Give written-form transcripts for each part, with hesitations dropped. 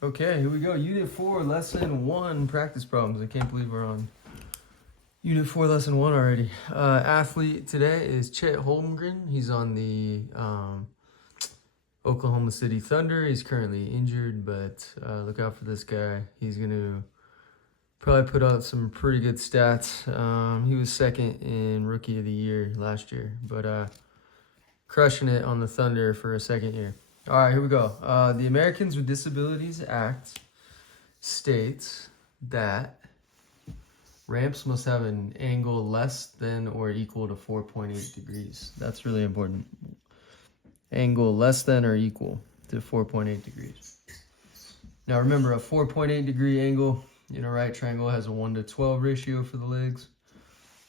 Okay, here we go. Unit 4, Lesson 1, practice problems. I can't believe we're on Unit 4, Lesson 1 already. Athlete today is Chet Holmgren. He's on the Oklahoma City Thunder. He's currently injured, but look out for this guy. He's going to probably put out some pretty good stats. He was second in Rookie of the Year last year, but crushing it on the Thunder for a second year. All right, here we go. The Americans with Disabilities Act states that ramps must have an angle less than or equal to 4.8 degrees. That's really important. Angle less than or equal to 4.8 degrees. Now remember, a 4.8 degree angle in a right triangle has a 1:12 ratio for the legs.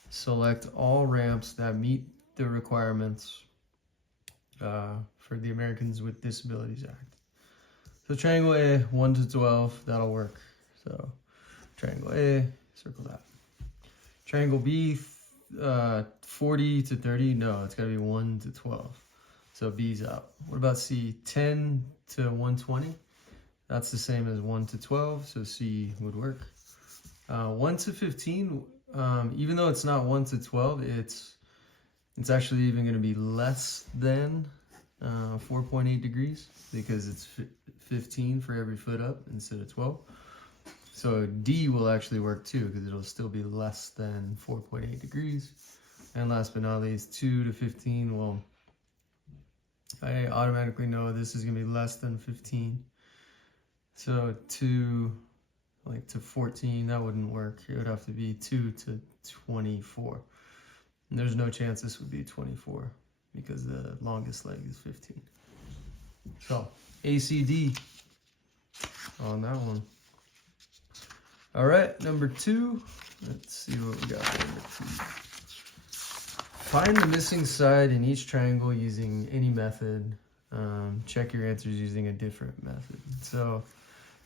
Select all ramps that meet the requirements for the Americans with Disabilities Act. So triangle A, 1:12, that'll work. So triangle A, circle that. Triangle B, 40 to 30, no, it's gotta be 1:12. So B's out. What about C, 10 to 120? That's the same as 1:12, so C would work. 1 to 15, even though it's not 1:12, it's actually even gonna be less than 4.8 degrees because it's 15 for every foot up instead of 12. So D will actually work too because it'll still be less than 4.8 degrees. And last but not least, 2 to 15, well, I automatically know this is going to be less than 15. So 2 to 14, that wouldn't work. It would have to be 2 to 24. And there's no chance this would be 24. Because the longest leg is 15. So, ACD on that one. All right, number 2. Let's see what we got for number 2. Find the missing side in each triangle using any method. Check your answers using a different method. So,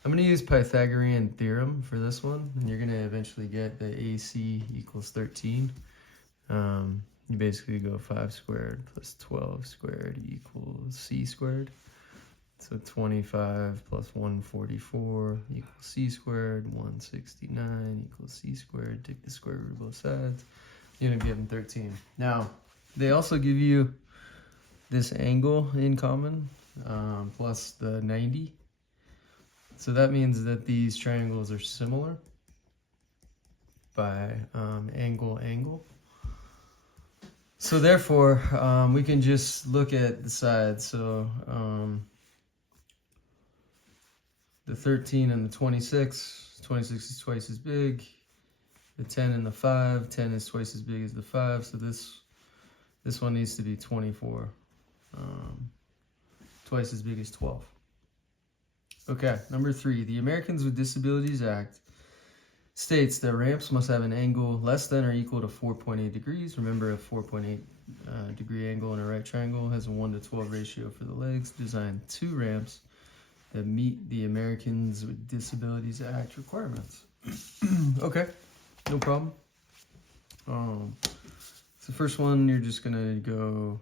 I'm going to use Pythagorean theorem for this one. And you're going to eventually get the AC equals 13. You basically go 5 squared plus 12 squared equals c squared. So 25 plus 144 equals c squared. 169 equals c squared. Take the square root of both sides. You end up getting 13. Now, they also give you this angle in common, plus the 90. So that means that these triangles are similar by angle. So therefore, we can just look at the sides. So the 13 and the 26, 26 is twice as big. The 10 and the 5, 10 is twice as big as the 5. So this one needs to be 24, twice as big as 12. Okay, number 3, the Americans with Disabilities Act states that ramps must have an angle less than or equal to 4.8 degrees. Remember, a 4.8 degree angle in a right triangle has a 1:12 ratio for the legs. Design 2 ramps that meet the Americans with Disabilities Act requirements. Okay, no problem. So the first one, you're just gonna go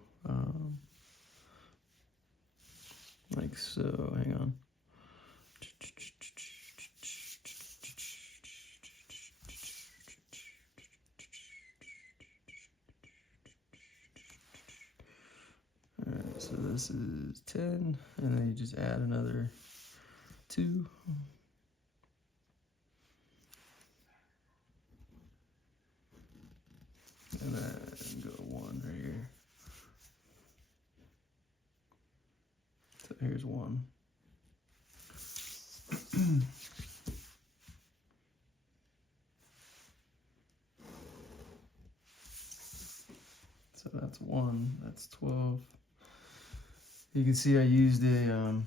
like so. Hang on. Alright, so this is 10, and then you just add another 2. And then go 1 right here. So here's 1. So that's 1, that's 12. You can see I used a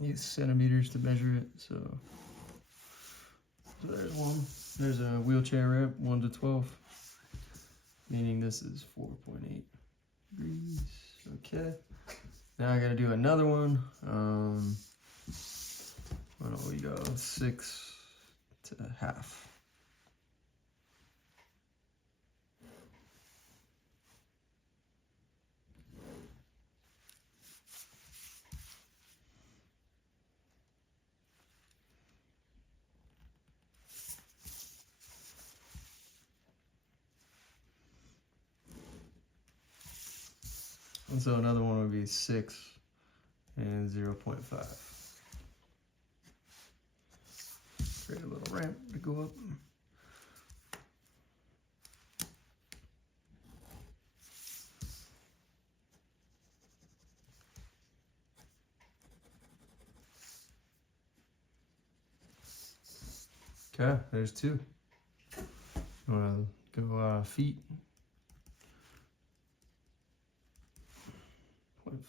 use centimeters to measure it. So there's 1. There's a wheelchair ramp, 1:12, meaning this is 4.8 degrees. Okay. Now I gotta do another one. What do we go? 6 to half. And so another one would be 6 and 0.5. Create a little ramp to go up. Okay, there's 2. You want to go feet.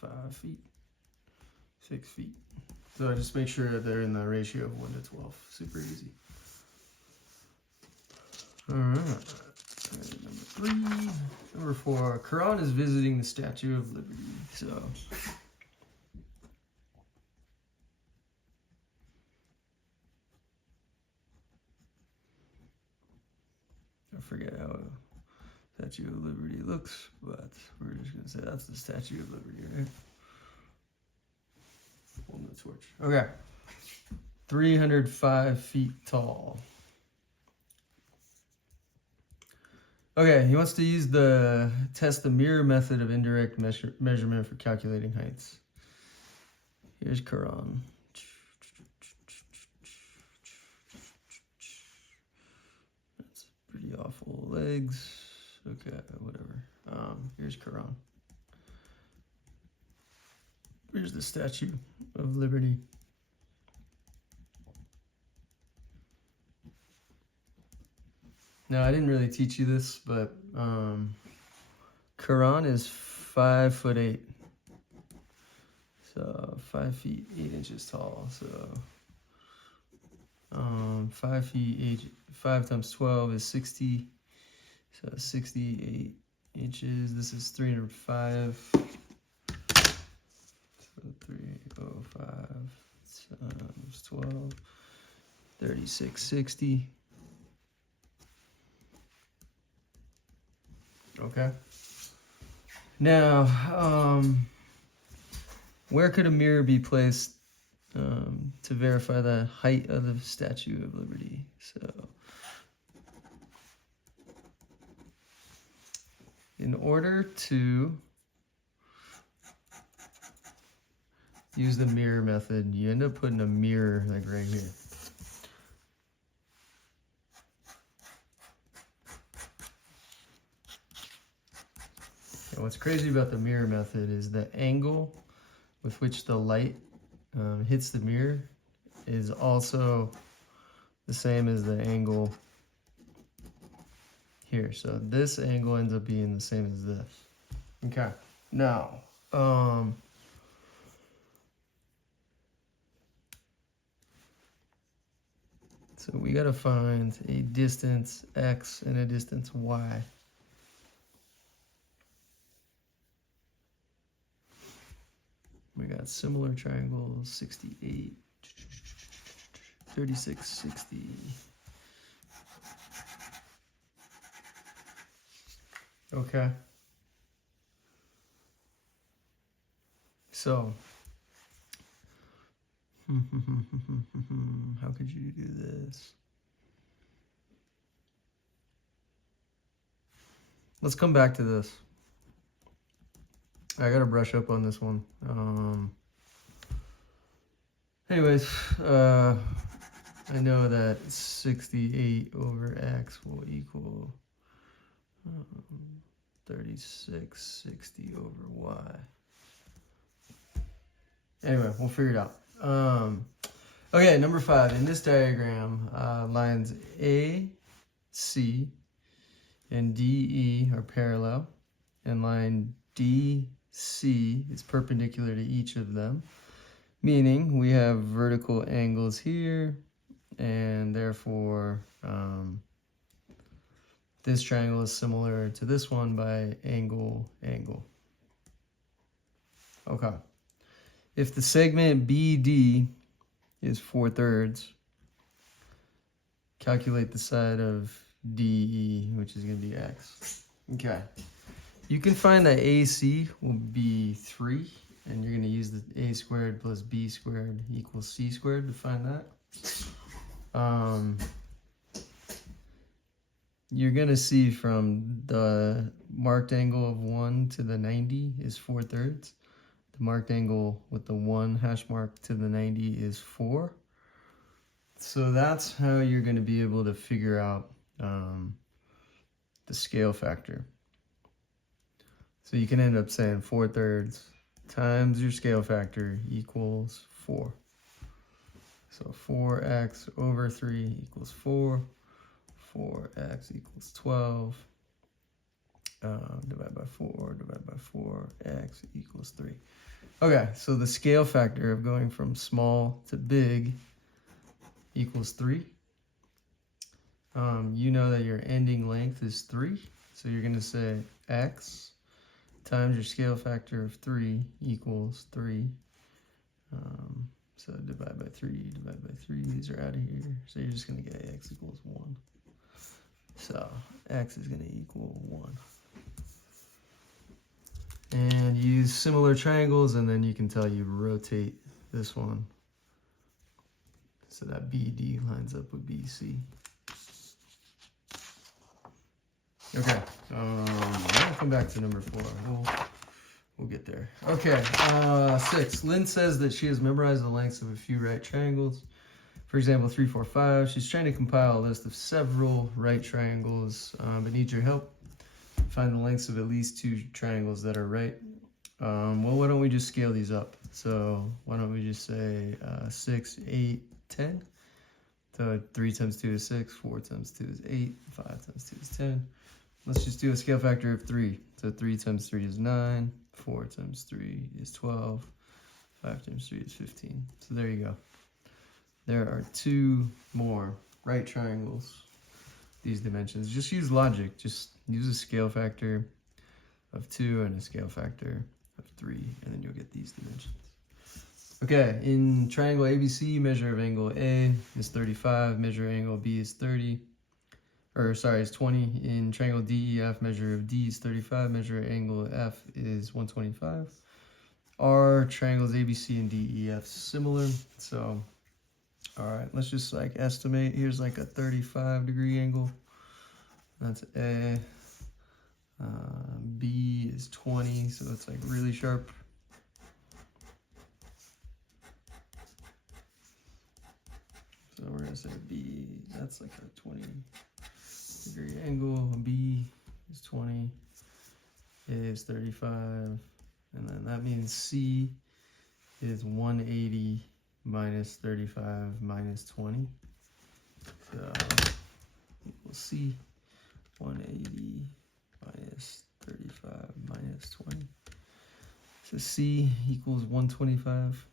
0.5 feet, 6 feet. So I just make sure that they're in the ratio of 1 to 12. Super easy. All right. Number 3. Number 4. Quran is visiting the Statue of Liberty. So I forget how a Statue of Liberty looks, but we're just gonna say that's the Statue of Liberty, right? Holding the torch. Okay. 305 feet tall. Okay, he wants to use test the mirror method of indirect measurement for calculating heights. Here's Quran. That's pretty awful. Legs. Okay, whatever. Here's Quran. Here's the Statue of Liberty. Now, I didn't really teach you this, but Quran is 5'8". So 5 feet 8 inches tall. So 5 feet 8, 5 times 12 is 60. So 68 inches. This is 305. So 305 times 12. 3660. Okay. Now, where could a mirror be placed to verify the height of the Statue of Liberty? So, in order to use the mirror method, you end up putting a mirror like right here. And what's crazy about the mirror method is the angle with which the light hits the mirror is also the same as the angle here. So this angle ends up being the same as this. Okay. Now, so we got to find a distance x and a distance y. We got similar triangles, 68, 36, 60. Okay. So, how could you do this? Let's come back to this. I gotta brush up on this one. Anyways, I know that 68 over x will equal 3660 over y. Anyway, we'll figure it out. Okay, number 5. In this diagram, lines A, C, and D, E are parallel, and line D, C is perpendicular to each of them, meaning we have vertical angles here, and therefore this triangle is similar to this one by angle. Okay. If the segment BD is 4/3, calculate the side of DE, which is going to be x. Okay. You can find that AC will be 3, and you're going to use the a squared plus b squared equals c squared to find that. you're going to see from the marked angle of 1 to the 90 is 4/3. The marked angle with the 1 hash mark to the 90 is 4. So that's how you're going to be able to figure out the scale factor. So you can end up saying 4/3 times your scale factor equals 4. So 4x over 3 equals 4. 4x equals 12. Divide by 4, divide by 4, x equals 3. Okay, so the scale factor of going from small to big equals 3. You know that your ending length is 3, so you're going to say x times your scale factor of 3 equals 3. So divide by 3, divide by 3, these are out of here. So you're just going to get x equals 1. So x is going to equal 1. And use similar triangles, and then you can tell you rotate this one so that BD lines up with BC. Okay, I'll come back to number 4. We'll get there. Okay, 6. Lynn says that she has memorized the lengths of a few right triangles. For example, 3, 4, 5. She's trying to compile a list of several right triangles, but needs your help. Find the lengths of at least 2 triangles that are right. Well, why don't we just scale these up? So why don't we just say 6, 8, 10. So 3 times 2 is 6, 4 times 2 is 8, 5 times 2 is 10. Let's just do a scale factor of 3. So 3 times 3 is 9, 4 times 3 is 12, 5 times 3 is 15. So there you go. There are 2 more right triangles, these dimensions. Just use logic. Just use a scale factor of 2 and a scale factor of 3, and then you'll get these dimensions. Okay, in triangle ABC, measure of angle A is 35, measure of angle B is 30. Is 20. In triangle DEF, measure of D is 35, measure of angle F is 125. Are triangles ABC and DEF similar? So, all right, let's just like estimate. Here's like a 35-degree angle. That's A. B is 20, so it's like really sharp. So we're gonna say B, that's like a 20-degree angle. B is 20, A is 35, and then that means C is 180 minus 35 minus 20. So equals C, 180 minus 35 minus 20. So C equals 125.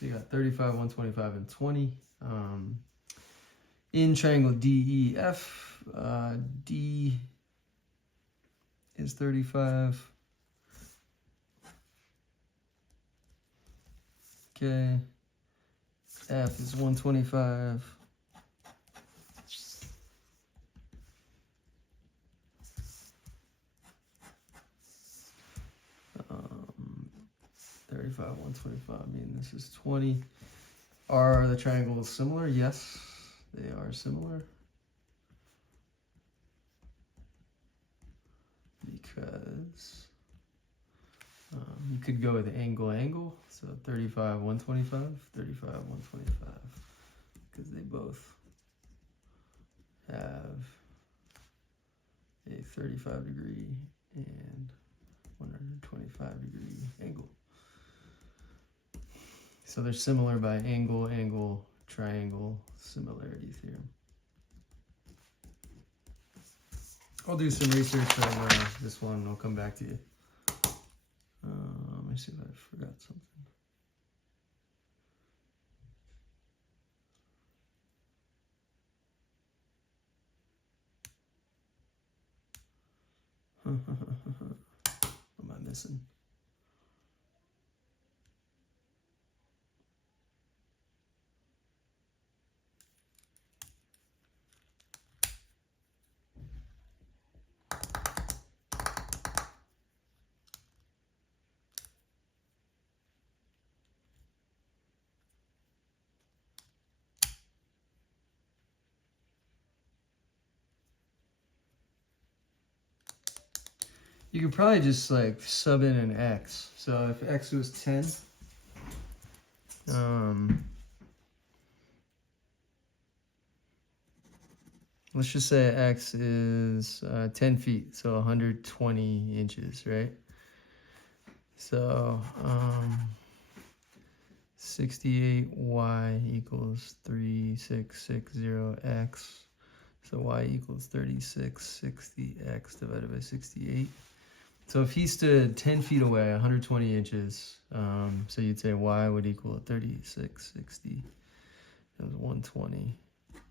So you got 35, 125, and 20. In triangle DEF, D is 35. Okay. F is 125. 35, 125, I mean this is 20. Are the triangles similar? Yes, they are similar. Because you could go with angle, so 35, 125, 35, 125, because they both have a 35-degree and 125-degree angle. So they're similar by angle, triangle, similarity theorem. I'll do some research on this one. I'll come back to you. Let me see if I forgot something. What am I missing? You could probably just like sub in an x. So if x was 10, let's just say x is 10 feet, so 120 inches, right? So 68y equals 3660x. So y equals 3660x divided by 68. So if he stood 10 feet away, 120 inches, so you'd say y would equal 3660. That was 120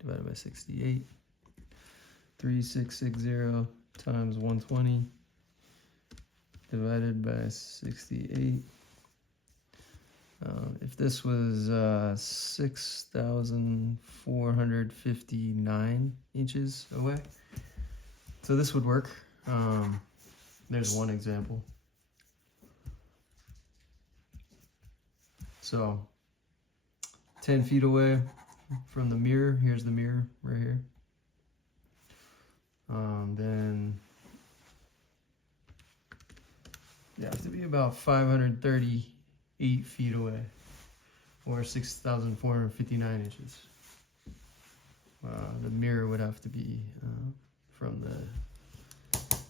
divided by 68. 3660 times 120 divided by 68. If this was 6,459 inches away, so this would work. There's one example. So 10 feet away from the mirror, here's the mirror right here. Then you have to be about 538 feet away, or 6,459 inches. The mirror would have to be from the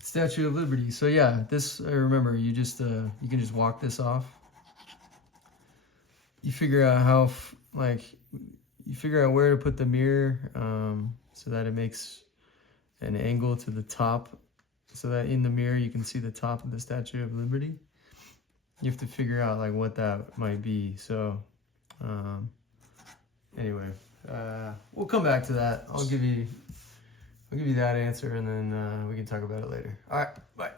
Statue of Liberty. So yeah, this, remember, you just you can just walk this off. You figure out how you figure out where to put the mirror so that it makes an angle to the top, so that in the mirror you can see the top of the Statue of Liberty. You have to figure out like what that might be. So anyway, we'll come back to that. I'll give you that answer, and then we can talk about it later. All right, bye.